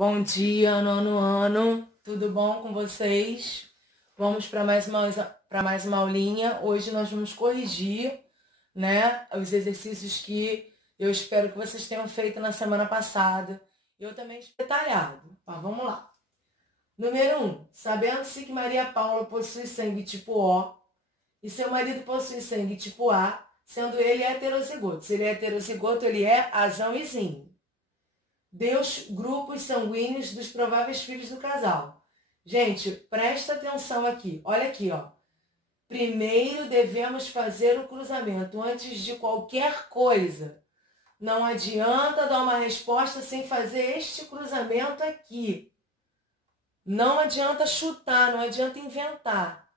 Bom dia, nono ano. Tudo bom com vocês? Vamos para mais uma aulinha. Hoje nós vamos corrigir, né, os exercícios que eu espero que vocês tenham feito na semana passada. Eu também detalhado. Mas vamos lá. Número 1. Sabendo-se que Maria Paula possui sangue tipo O e seu marido possui sangue tipo A, sendo ele heterozigoto. Se ele é heterozigoto, ele é azão e zinho. Dê os grupos sanguíneos dos prováveis filhos do casal. Gente, presta atenção aqui. Olha aqui, ó. Primeiro devemos fazer o cruzamento antes de qualquer coisa. Não adianta dar uma resposta sem fazer este cruzamento aqui. Não adianta chutar, não adianta inventar.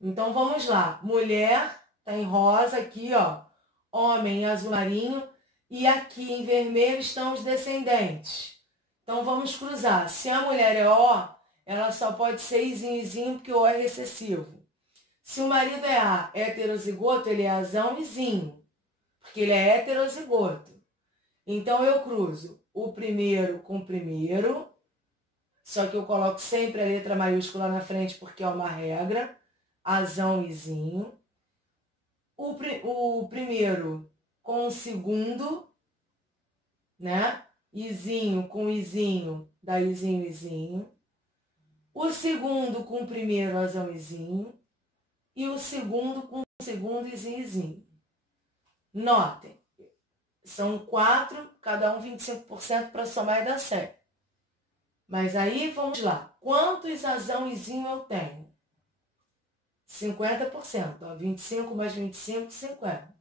Então vamos lá. Mulher tá em rosa aqui, ó. Homem em azul marinho. E aqui em vermelho estão os descendentes. Então vamos cruzar. Se a mulher é O, ela só pode ser izinho, porque o O é recessivo. Se o marido é A, heterozigoto, ele é azão e zinho, porque ele é heterozigoto. Então eu cruzo o primeiro com o primeiro, só que eu coloco sempre a letra maiúscula na frente porque é uma regra. Azão e zinho. O primeiro com o segundo, né? Izinho com izinho, dá izinho, izinho. O segundo com o primeiro, azão, izinho. E o segundo com o segundo, izinho, izinho. Notem, são 4, cada um 25% para somar e dar certo. Mas aí, vamos lá. Quantos azão, izinho eu tenho? 50%. Ó, 25 mais 25, 50.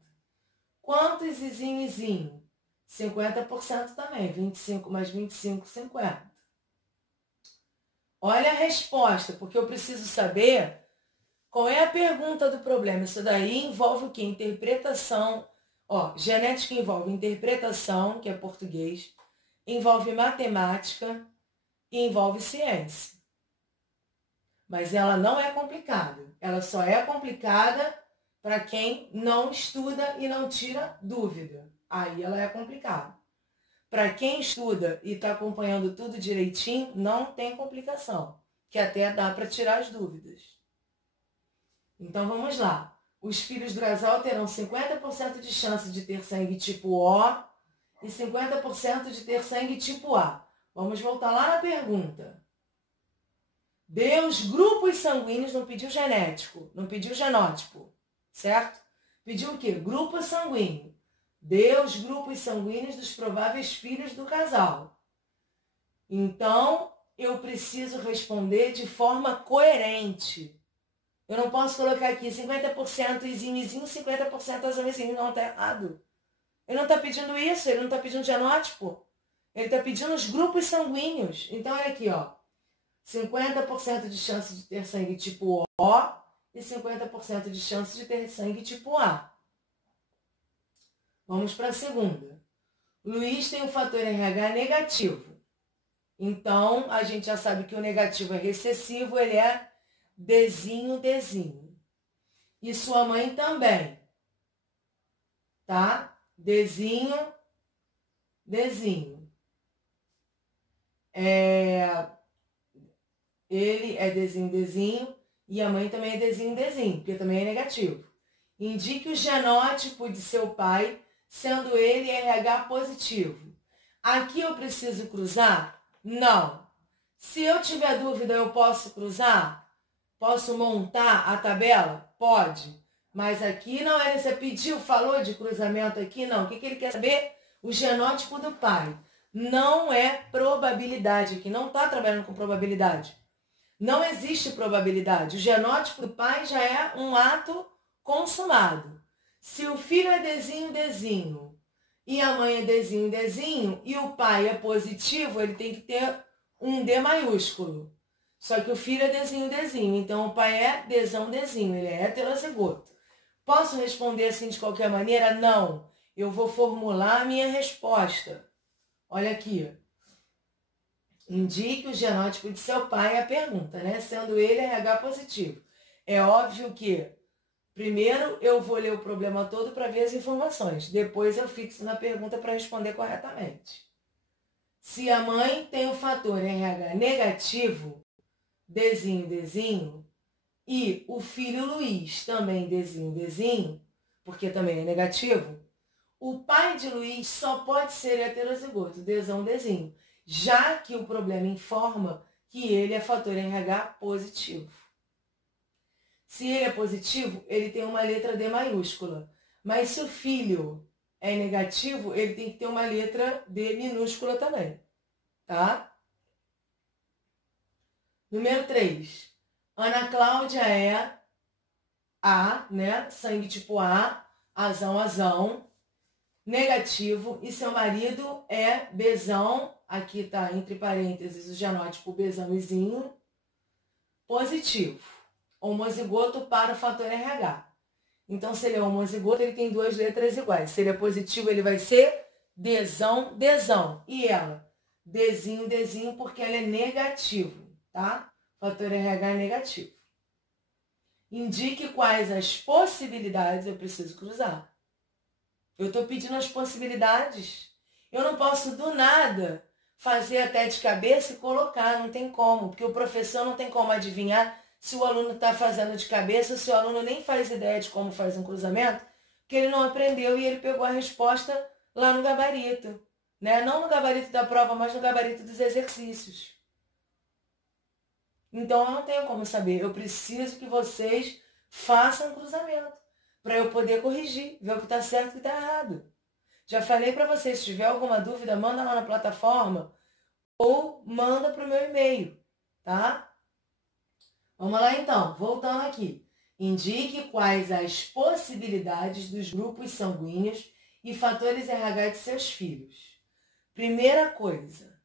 Quantos izinho, izinho? 50% também. 25 mais 25, 50. Olha a resposta, porque eu preciso saber qual é a pergunta do problema. Isso daí envolve o quê? Interpretação. Ó, genética envolve interpretação, que é português, envolve matemática e envolve ciência. Mas ela não é complicada. Ela só é complicada para quem não estuda e não tira dúvida. Aí ela é complicada. Para quem estuda e está acompanhando tudo direitinho, não tem complicação, que até dá para tirar as dúvidas. Então vamos lá. Os filhos do casal terão 50% de chance de ter sangue tipo O e 50% de ter sangue tipo A. Vamos voltar lá na pergunta. Dê os grupos sanguíneos, não pediu genético, não pediu genótipo, certo? Pediu o quê? Grupo sanguíneo. Dê os grupos sanguíneos dos prováveis filhos do casal. Então, eu preciso responder de forma coerente. Eu não posso colocar aqui 50% izinho, 50% azamizinho. Não, tá errado. Ele não está pedindo isso, ele não está pedindo genótipo. Ele está pedindo os grupos sanguíneos. Então, olha aqui, ó. 50% de chance de ter sangue tipo O e 50% de chance de ter sangue tipo A. Vamos para a segunda. Luiz tem o fator RH negativo. Então, a gente já sabe que o negativo é recessivo, ele é Dzinho, Dzinho. E sua mãe também. Tá? Dzinho, Dzinho. Ele é Dzinho, Dzinho. E a mãe também é Dzinho, Dzinho, porque também é negativo. Indique o genótipo de seu pai, sendo ele RH positivo. Aqui eu preciso cruzar? Não. Se eu tiver dúvida, eu posso cruzar? Posso montar a tabela? Pode. Mas aqui não é, você pediu, falou de cruzamento aqui? Não. O que ele quer saber? O genótipo do pai. Não é probabilidade aqui, não está trabalhando com probabilidade. Não existe probabilidade. O genótipo do pai já é um ato consumado. Se o filho é Dzinho, Dzinho, e a mãe é Dzinho, Dzinho, e o pai é positivo, ele tem que ter um D maiúsculo. Só que o filho é Dzinho, Dzinho, então o pai é Dzão, Dzinho, ele é heterozigoto. Posso responder assim de qualquer maneira? Não. Eu vou formular a minha resposta. Olha aqui. Indique o genótipo de seu pai, a pergunta, né? Sendo ele RH positivo. É óbvio que primeiro eu vou ler o problema todo para ver as informações. Depois eu fixo na pergunta para responder corretamente. Se a mãe tem o fator RH negativo, Dzinho, Dzinho, e o filho Luiz também Dzinho, Dzinho, porque também é negativo, o pai de Luiz só pode ser heterozigoto, Dzão, Dzinho, já que o problema informa que ele é fator RH positivo. Se ele é positivo, ele tem uma letra D maiúscula. Mas se o filho é negativo, ele tem que ter uma letra D minúscula também. Tá? Número 3. Ana Cláudia é A, né? Sangue tipo A, azão, azão, negativo. E seu marido é Bzão, aqui tá entre parênteses o genótipo Bzão izinho, positivo. Homozigoto para o fator RH. Então, se ele é homozigoto, ele tem duas letras iguais. Se ele é positivo, ele vai ser Dzão, Dzão. E ela? Dzinho, Dzinho, porque ela é negativo, tá? Fator RH é negativo. Indique quais as possibilidades eu preciso cruzar. Eu estou pedindo as possibilidades. Eu não posso, do nada, fazer até de cabeça e colocar. Não tem como, porque o professor não tem como adivinhar se o aluno está fazendo de cabeça, se o aluno nem faz ideia de como faz um cruzamento, que ele não aprendeu e ele pegou a resposta lá no gabarito. Né? Não no gabarito da prova, mas no gabarito dos exercícios. Então eu não tenho como saber. Eu preciso que vocês façam um cruzamento para eu poder corrigir, ver o que está certo e o que está errado. Já falei para vocês, se tiver alguma dúvida, manda lá na plataforma ou manda para o meu e-mail, tá? Vamos lá então, voltando aqui. Indique quais as possibilidades dos grupos sanguíneos e fatores RH de seus filhos. Primeira coisa,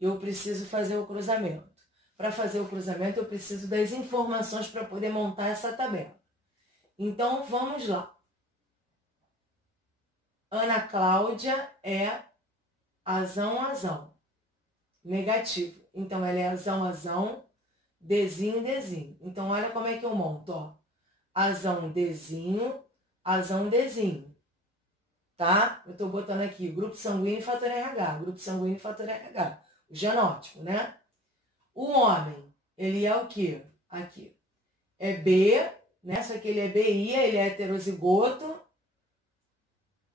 eu preciso fazer o cruzamento. Para fazer o cruzamento, eu preciso das informações para poder montar essa tabela. Então, vamos lá. Ana Cláudia é azão, azão. Negativo. Então, ela é azão, azão, Dzinho, Dzinho. Então, olha como é que eu monto, ó. Azão, Dzinho, azão, Dzinho. Tá? Eu tô botando aqui grupo sanguíneo e fator RH. Grupo sanguíneo e fator RH. O genótipo, né? O homem, ele é o quê? Aqui. É B, né? Só que ele é BI, ele é heterozigoto.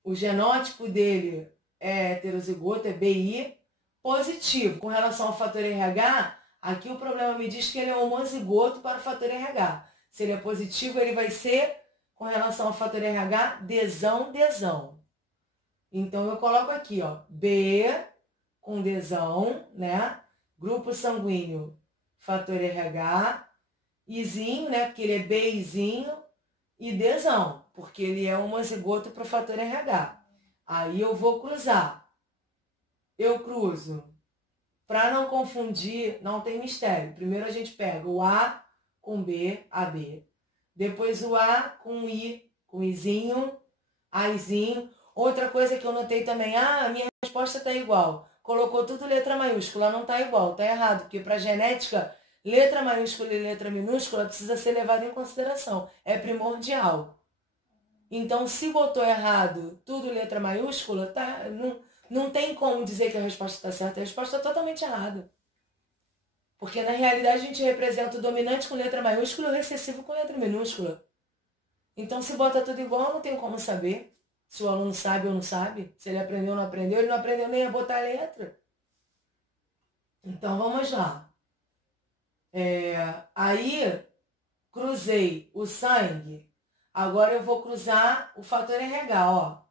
O genótipo dele é heterozigoto, é BI. Positivo. Com relação ao fator RH, aqui o problema me diz que ele é homozigoto para o fator RH. Se ele é positivo, ele vai ser, com relação ao fator RH, Dzão, Dzão. Então, eu coloco aqui, ó, B com Dzão, né? Grupo sanguíneo, fator RH, Izinho, né? Porque ele é Bizinho, e Dzão, porque ele é homozigoto para o fator RH. Aí eu vou cruzar. Eu cruzo. Para não confundir, não tem mistério. Primeiro a gente pega o A com B, AB. Depois o A com I, com Izinho, Aizinho. Outra coisa que eu notei também, a minha resposta está igual. Colocou tudo letra maiúscula, não está igual, está errado. Porque para genética, letra maiúscula e letra minúscula precisa ser levada em consideração. É primordial. Então, se botou errado tudo letra maiúscula, tá, não tem como dizer que a resposta está certa. A resposta está totalmente errada. Porque, na realidade, a gente representa o dominante com letra maiúscula e o recessivo com letra minúscula. Então, se bota tudo igual, não tem como saber se o aluno sabe ou não sabe. Se ele aprendeu ou não aprendeu. Ele não aprendeu nem a botar a letra. Então, vamos lá. Aí, cruzei o sangue. Agora eu vou cruzar o fator RH, ó.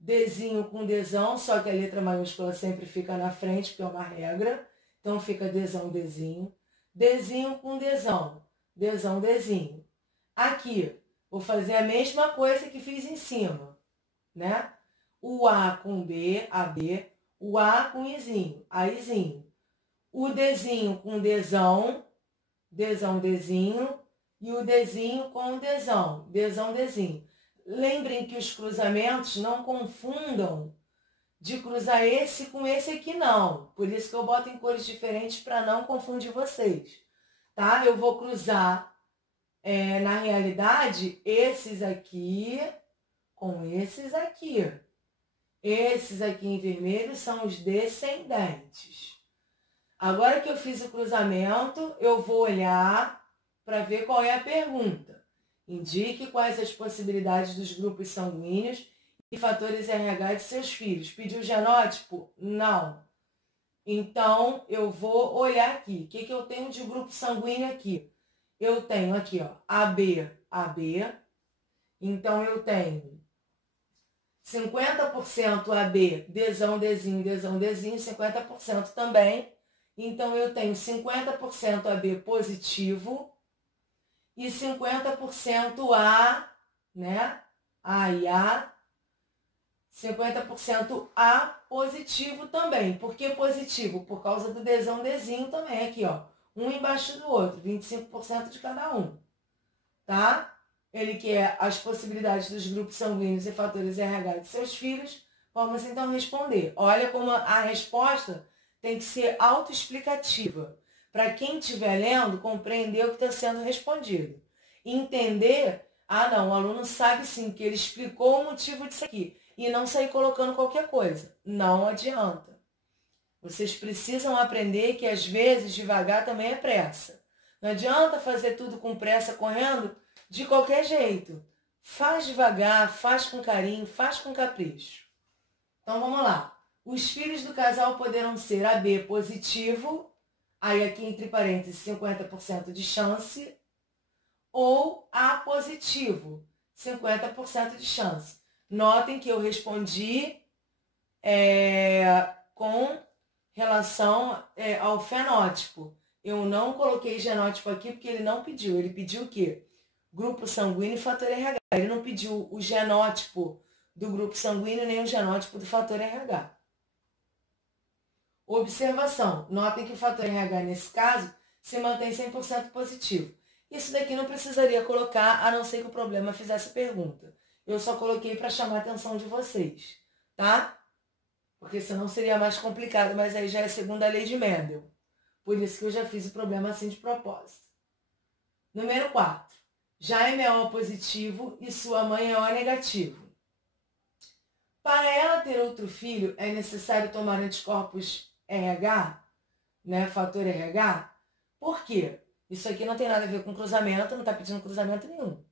Dzinho com Dzão, só que a letra maiúscula sempre fica na frente, porque é uma regra. Então fica Dzão, Dzinho. Dzinho com Dzão. Dzão, Dzinho. Aqui, vou fazer a mesma coisa que fiz em cima, né? O A com B, AB. O A com Izinho, Aizinho. O Dzinho com Dzão, Dzão, Dzinho. E o Dzinho com Dzão, Dzão, Dzinho. Lembrem que os cruzamentos não confundam de cruzar esse com esse aqui, não. Por isso que eu boto em cores diferentes para não confundir vocês. Tá? Eu vou cruzar, na realidade, esses aqui com esses aqui. Esses aqui em vermelho são os descendentes. Agora que eu fiz o cruzamento, eu vou olhar para ver qual é a pergunta. Indique quais as possibilidades dos grupos sanguíneos e fatores RH de seus filhos. Pediu genótipo? Não. Então, eu vou olhar aqui. O que eu tenho de grupo sanguíneo aqui? Eu tenho aqui, ó, AB, AB. Então, eu tenho 50% AB, Dzão, Dzinho, Dzão, Dzinho, 50% também. Então, eu tenho 50% AB positivo e 50% A, né? A e A. 50% A positivo também. Por que positivo? Por causa do Dzão, Dzinho também. Aqui, ó. Um embaixo do outro. 25% de cada um. Tá? Ele quer as possibilidades dos grupos sanguíneos e fatores RH de seus filhos. Vamos então responder. Olha como a resposta tem que ser autoexplicativa. Para quem estiver lendo, compreender o que está sendo respondido. Entender, não, o aluno sabe sim que ele explicou o motivo disso aqui. E não sair colocando qualquer coisa. Não adianta. Vocês precisam aprender que às vezes devagar também é pressa. Não adianta fazer tudo com pressa, correndo, de qualquer jeito. Faz devagar, faz com carinho, faz com capricho. Então vamos lá. Os filhos do casal poderão ser AB positivo, aí aqui entre parênteses 50% de chance, ou A positivo, 50% de chance. Notem que eu respondi com relação ao fenótipo. Eu não coloquei genótipo aqui porque ele não pediu. Ele pediu o quê? Grupo sanguíneo e fator RH. Ele não pediu o genótipo do grupo sanguíneo nem o genótipo do fator RH. Observação. Notem que o fator RH, nesse caso, se mantém 100% positivo. Isso daqui não precisaria colocar, a não ser que o problema fizesse pergunta. Eu só coloquei para chamar a atenção de vocês, tá? Porque senão seria mais complicado, mas aí já é segundo a lei de Mendel. Por isso que eu já fiz o problema assim de propósito. Número 4. Jaime é O positivo e sua mãe é O negativo. Para ela ter outro filho, é necessário tomar anticorpos RH, né? Fator RH. Por quê? Isso aqui não tem nada a ver com cruzamento, não está pedindo cruzamento nenhum.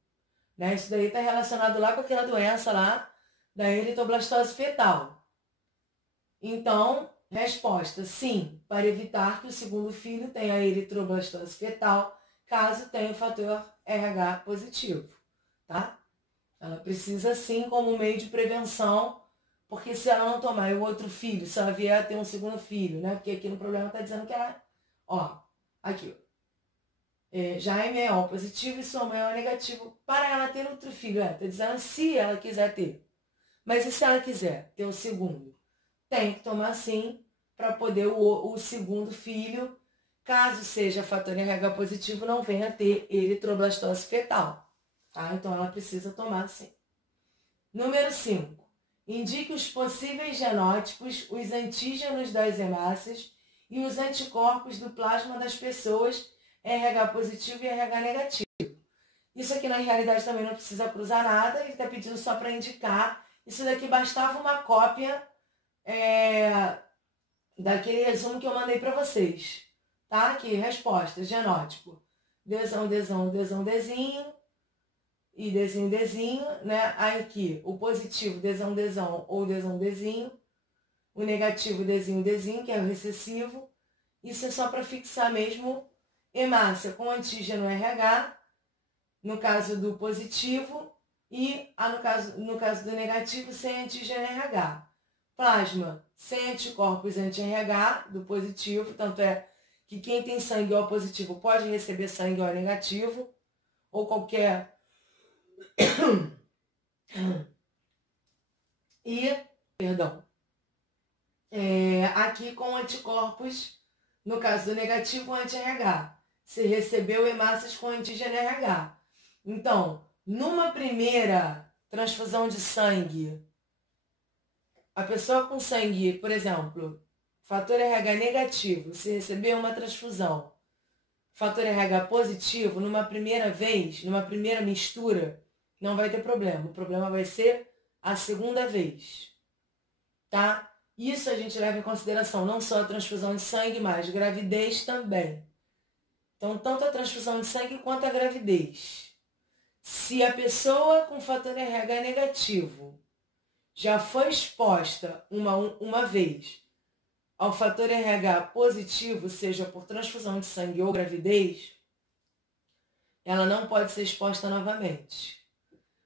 Né? Isso daí está relacionado lá com aquela doença lá da eritoblastose fetal. Então, resposta, sim, para evitar que o segundo filho tenha eritroblastose fetal, caso tenha o fator RH positivo, tá? Ela precisa, sim, como meio de prevenção, porque se ela não tomar o outro filho, se ela vier a ter um segundo filho, né? Porque aqui no problema está dizendo que ela, aqui, Jaime é O positivo e sua mãe é O negativo, para ela ter outro filho, está dizendo se ela quiser ter. Mas e se ela quiser ter o segundo? Tem que tomar sim, para poder o segundo filho, caso seja fator RH positivo, não venha a ter eritroblastose fetal. Tá? Então ela precisa tomar sim. Número 5. Indique os possíveis genótipos, os antígenos das hemácias e os anticorpos do plasma das pessoas RH positivo e RH negativo. Isso aqui na realidade também não precisa cruzar nada, ele está pedindo só para indicar. Isso daqui bastava uma cópia daquele resumo que eu mandei para vocês. Tá? Aqui, resposta, genótipo. Dzão, Dzão, Dzão, Dzinho e Dzinho, Dzinho, né? Aí aqui, o positivo, Dzão, Dzão ou Dzão, Dzinho. O negativo, Dzinho, Dzinho, que é o recessivo. Isso é só para fixar mesmo hemácia com antígeno RH, no caso do positivo, e no caso do negativo, sem antígeno RH. Plasma sem anticorpos anti-RH do positivo, tanto é que quem tem sangue O positivo pode receber sangue O negativo, ou qualquer... aqui com anticorpos, no caso do negativo, anti-RH. Se recebeu hemácias com antígeno RH. Então, numa primeira transfusão de sangue, a pessoa com sangue, por exemplo, fator RH negativo, se receber uma transfusão, fator RH positivo, numa primeira vez, numa primeira mistura, não vai ter problema. O problema vai ser a segunda vez. tá? Isso a gente leva em consideração, não só a transfusão de sangue, mas gravidez também. Então, tanto a transfusão de sangue quanto a gravidez. Se a pessoa com fator RH negativo já foi exposta uma vez ao fator RH positivo, seja por transfusão de sangue ou gravidez, ela não pode ser exposta novamente.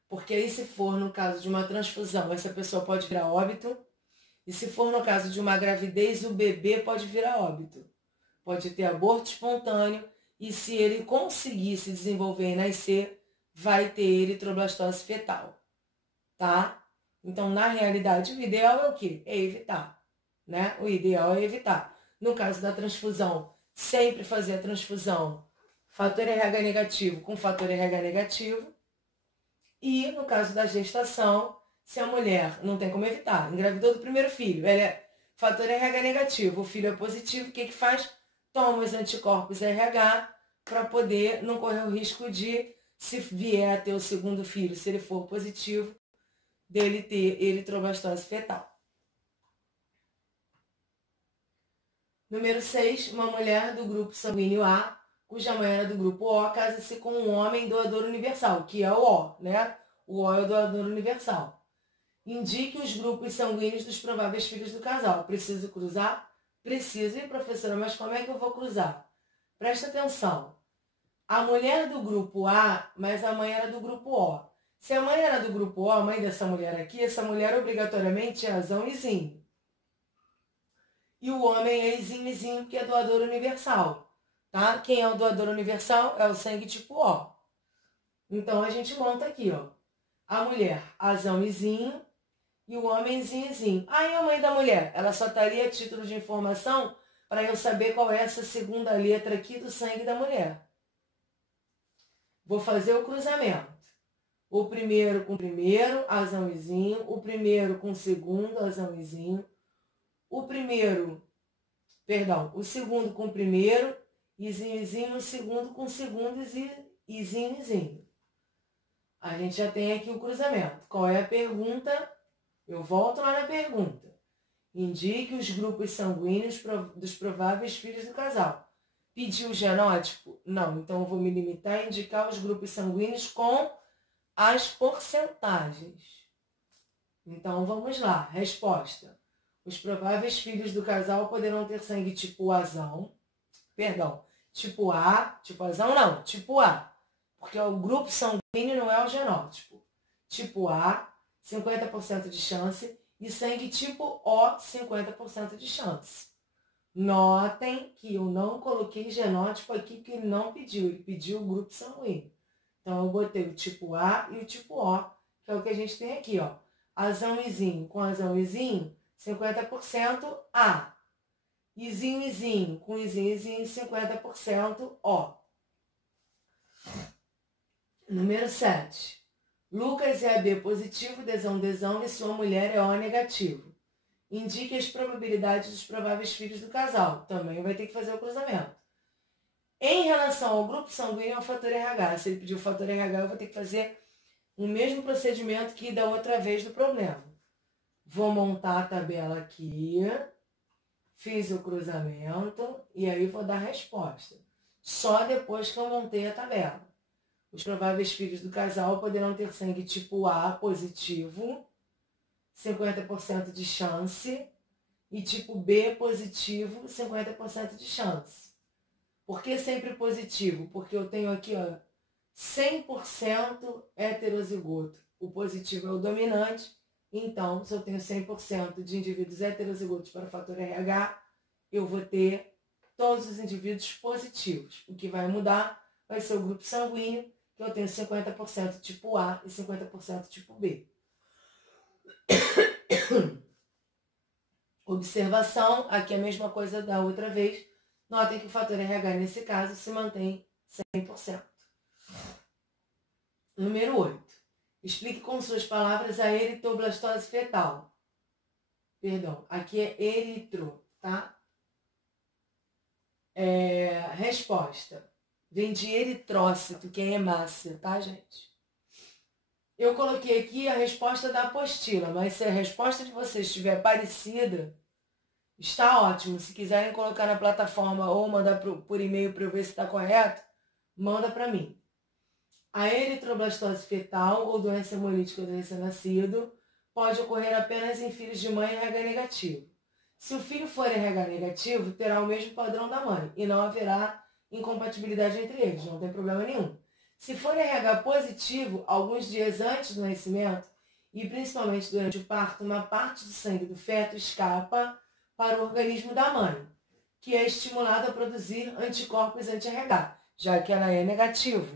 Porque aí, se for no caso de uma transfusão, essa pessoa pode virar óbito. E se for no caso de uma gravidez, o bebê pode virar óbito. Pode ter aborto espontâneo. E se ele conseguir se desenvolver e nascer, vai ter eritroblastose fetal. Tá? Então, na realidade, o ideal é o quê? É evitar. Né? O ideal é evitar. No caso da transfusão, sempre fazer a transfusão fator RH negativo com fator RH negativo. E no caso da gestação, se a mulher não tem como evitar, engravidou do primeiro filho, ela é fator RH negativo, o filho é positivo, o que que faz? Toma os anticorpos RH para poder não correr o risco de, se vier a ter o segundo filho, se ele for positivo, dele ter eritroblastose fetal. Número 6, uma mulher do grupo sanguíneo A, cuja mãe era do grupo O, casa-se com um homem doador universal, que é o O, né? O O é o doador universal. Indique os grupos sanguíneos dos prováveis filhos do casal. Preciso cruzar? Preciso. E, professora, mas como é que eu vou cruzar? Presta atenção. A mulher do grupo A, mas a mãe era do grupo O. Se a mãe era do grupo O, a mãe dessa mulher aqui, essa mulher obrigatoriamente é azão e zinho. E o homem é izinho, que é doador universal. Tá? Quem é o doador universal? É o sangue tipo O. Então, a gente monta aqui, ó. A mulher, azão e zinho, e o homem, zinho. Aí a mãe da mulher, ela só tá ali a título de informação para eu saber qual é essa segunda letra aqui do sangue da mulher. Vou fazer o cruzamento. O primeiro com o primeiro, azão e zinho. O primeiro com o segundo, azão e zinho. O segundo com o primeiro, izinho. O segundo com o segundo, izinho. A gente já tem aqui o cruzamento. Qual é a pergunta? Eu volto lá na pergunta. Indique os grupos sanguíneos dos prováveis filhos do casal. Pediu o genótipo? Não. Então, eu vou me limitar a indicar os grupos sanguíneos com as porcentagens. Então, vamos lá. Resposta. Os prováveis filhos do casal poderão ter sangue tipo azão. Perdão. Tipo A. Tipo azão não. Tipo A. Porque o grupo sanguíneo não é o genótipo. Tipo A, 50% de chance. E sangue tipo O, 50% de chance. Notem que eu não coloquei genótipo aqui porque ele não pediu. Ele pediu o grupo sanguíneo. Então, eu botei o tipo A e o tipo O, que é o que a gente tem aqui, ó. Azão e zinho com azão e zinho, 50% A. Izinho com izinho, 50% O. Número 7. Lucas é AB positivo, desão, e sua mulher é O negativo. Indique as probabilidades dos prováveis filhos do casal. Também vai ter que fazer o cruzamento. Em relação ao grupo sanguíneo, é o fator RH. Se ele pedir o fator RH, eu vou ter que fazer o mesmo procedimento que da outra vez do problema. Vou montar a tabela aqui, fiz o cruzamento e aí vou dar a resposta. Só depois que eu montei a tabela. Os prováveis filhos do casal poderão ter sangue tipo A positivo, 50% de chance, e tipo B positivo, 50% de chance. Por que sempre positivo? Porque eu tenho aqui, ó, 100% heterozigoto. O positivo é o dominante, então, se eu tenho 100% de indivíduos heterozigotos para o fator RH, eu vou ter todos os indivíduos positivos. O que vai mudar vai ser o grupo sanguíneo, que eu tenho 50% tipo A e 50% tipo B. Observação, aqui é a mesma coisa da outra vez. Notem que o fator RH, nesse caso, se mantém 100%. Número 8. Explique com suas palavras a eritroblastose fetal. Perdão, aqui é eritro, tá? Resposta. Vem de eritrócito, que é hemácia, tá, gente? Eu coloquei aqui a resposta da apostila, mas se a resposta de vocês estiver parecida, está ótimo. Se quiserem colocar na plataforma ou mandar por e-mail para eu ver se está correto, manda para mim. A eritroblastose fetal ou doença hemolítica do recém-nascido pode ocorrer apenas em filhos de mãe RH negativo. Se o filho for RH negativo, terá o mesmo padrão da mãe e não haverá incompatibilidade entre eles, não tem problema nenhum. Se for RH positivo, alguns dias antes do nascimento e principalmente durante o parto, uma parte do sangue do feto escapa para o organismo da mãe, que é estimulado a produzir anticorpos anti-RH, já que ela é negativo.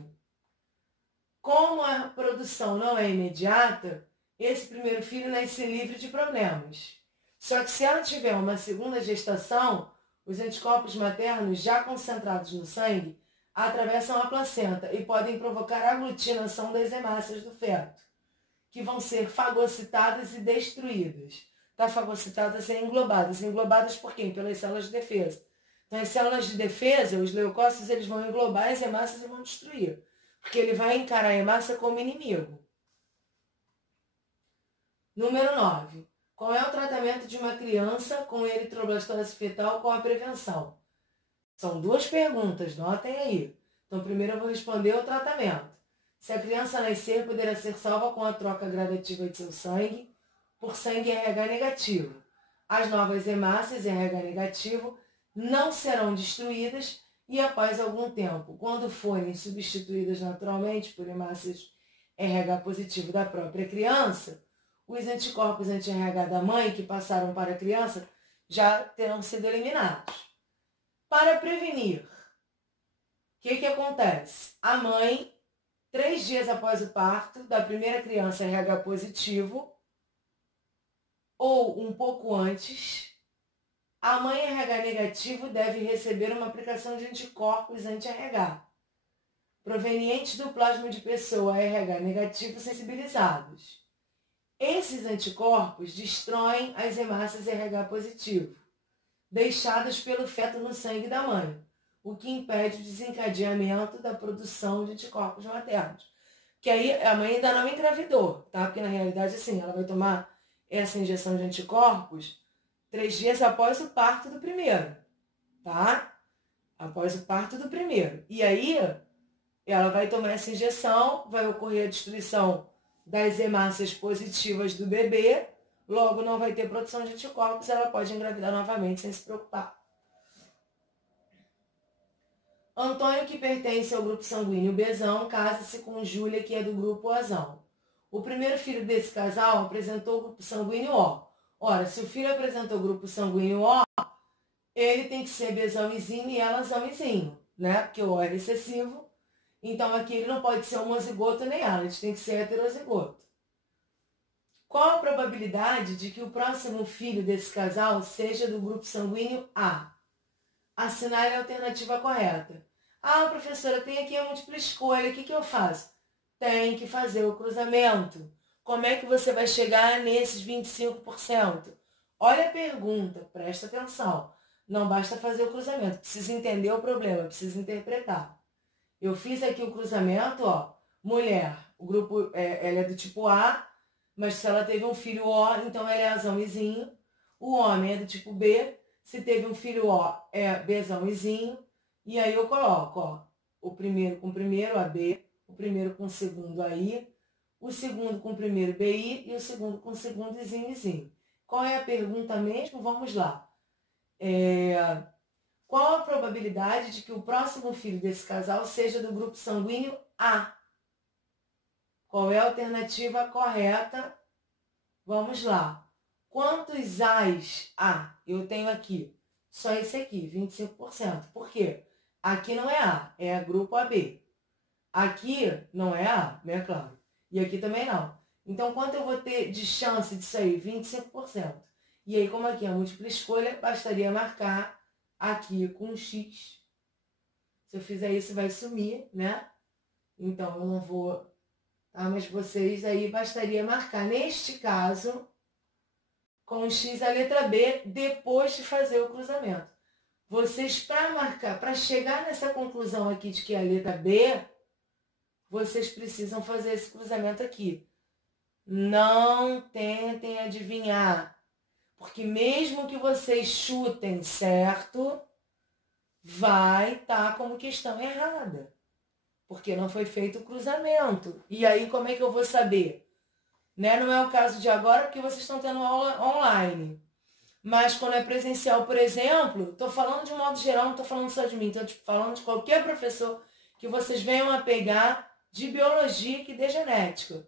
Como a produção não é imediata, esse primeiro filho nasce livre de problemas. Só que se ela tiver uma segunda gestação, os anticorpos maternos já concentrados no sangue atravessam a placenta e podem provocar a aglutinação das hemácias do feto, que vão ser fagocitadas e destruídas. Tá? Fagocitadas e englobadas. Englobadas por quem? Pelas células de defesa. Então, as células de defesa, os leucócitos, eles vão englobar as hemácias e vão destruir. Porque ele vai encarar a hemácia como inimigo. Número 9. Qual é o tratamento de uma criança com eritroblastose fetal com a prevenção? São duas perguntas, notem aí. Então, primeiro eu vou responder o tratamento. Se a criança nascer, poderá ser salva com a troca gradativa de seu sangue por sangue RH negativo. As novas hemácias RH negativo não serão destruídas e após algum tempo, quando forem substituídas naturalmente por hemácias RH positivo da própria criança, os anticorpos anti-RH da mãe que passaram para a criança já terão sido eliminados. Para prevenir, o que acontece? A mãe, 3 dias após o parto da primeira criança RH positivo, ou um pouco antes, a mãe RH negativo deve receber uma aplicação de anticorpos anti-RH, provenientes do plasma de pessoa RH negativo sensibilizados. Esses anticorpos destroem as hemácias RH positivo, deixadas pelo feto no sangue da mãe, o que impede o desencadeamento da produção de anticorpos maternos. Que aí a mãe ainda não engravidou, tá? Porque na realidade, assim, ela vai tomar essa injeção de anticorpos 3 dias após o parto do primeiro, tá? Após o parto do primeiro. E aí, ela vai tomar essa injeção, vai ocorrer a destruição das hemácias positivas do bebê, logo não vai ter produção de anticorpos, ela pode engravidar novamente sem se preocupar. Antônio, que pertence ao grupo sanguíneo Bzão, casa-se com Júlia, que é do grupo Azão. O primeiro filho desse casal apresentou o grupo sanguíneo O. Ora, se o filho apresentou o grupo sanguíneo O, ele tem que ser Bzão-izinho e ela Zão-izinho, né? Porque o O é recessivo. Então aqui ele não pode ser homozigoto nem ela, ele tem que ser heterozigoto. Qual a probabilidade de que o próximo filho desse casal seja do grupo sanguíneo A? Assinale a alternativa correta. Ah, professora, tem aqui a múltipla escolha, o que eu faço? Tem que fazer o cruzamento. Como é que você vai chegar nesses 25%? Olha a pergunta, presta atenção. Não basta fazer o cruzamento, precisa entender o problema, precisa interpretar. Eu fiz aqui o cruzamento, ó, mulher, o grupo, ela é do tipo A, mas se ela teve um filho O, então ela é Azão-izinho. O homem é do tipo B, se teve um filho O, é Bzão-izinho. E aí eu coloco, ó, o primeiro com o primeiro, AB, o primeiro com o segundo, AI, o segundo com o primeiro, BI, e o segundo com o segundo, izinho. Qual é a pergunta mesmo? Vamos lá. Qual a probabilidade de que o próximo filho desse casal seja do grupo sanguíneo A? Qual é a alternativa correta? Vamos lá. Quantos A's A eu tenho aqui? Só esse aqui, 25%. Por quê? Aqui não é A, é grupo AB. Aqui não é A, né, claro. E aqui também não. Então, quanto eu vou ter de chance disso aí? 25%. E aí, como aqui é a múltipla escolha, bastaria marcar aqui com X. Se eu fizer isso, vai sumir, né? Então, eu não vou... Tá? Mas vocês aí, bastaria marcar, neste caso, com X a letra B, depois de fazer o cruzamento. Vocês, para marcar, para chegar nessa conclusão aqui de que é a letra B, vocês precisam fazer esse cruzamento aqui. Não tentem adivinhar, porque mesmo que vocês chutem certo, vai estar como questão errada, porque não foi feito o cruzamento. E aí como é que eu vou saber? Né? Não é o caso de agora, porque vocês estão tendo aula online. Mas quando é presencial, por exemplo, estou falando de um modo geral, não estou falando só de mim, estou falando de qualquer professor que vocês venham a pegar de biologia que dê genética.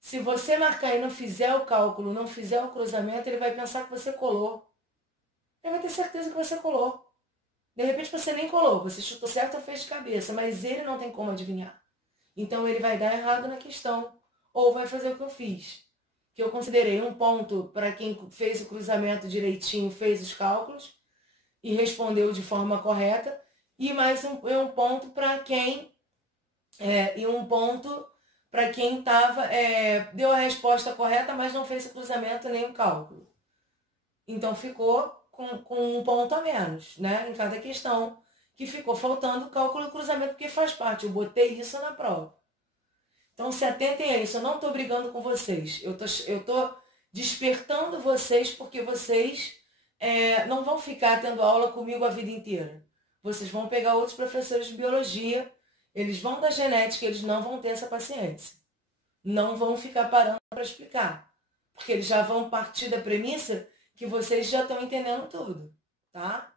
Se você marcar e não fizer o cálculo, não fizer o cruzamento, ele vai pensar que você colou. Ele vai ter certeza que você colou. De repente você nem colou, você chutou certo ou fez de cabeça, mas ele não tem como adivinhar. Então ele vai dar errado na questão. Ou vai fazer o que eu fiz. Que eu considerei um ponto para quem fez o cruzamento direitinho, fez os cálculos e respondeu de forma correta. E mais um ponto para quem deu a resposta correta, mas não fez o cruzamento nem o cálculo. Então ficou com um ponto a menos, né? Em cada questão, que ficou faltando o cálculo e o cruzamento, porque faz parte. Eu botei isso na prova. Então se atentem a isso. Eu não estou brigando com vocês. Eu tô despertando vocês, porque vocês não vão ficar tendo aula comigo a vida inteira. Vocês vão pegar outros professores de biologia, eles vão dar genética, eles não vão ter essa paciência. Não vão ficar parando para explicar. Porque eles já vão partir da premissa que vocês já estão entendendo tudo, tá?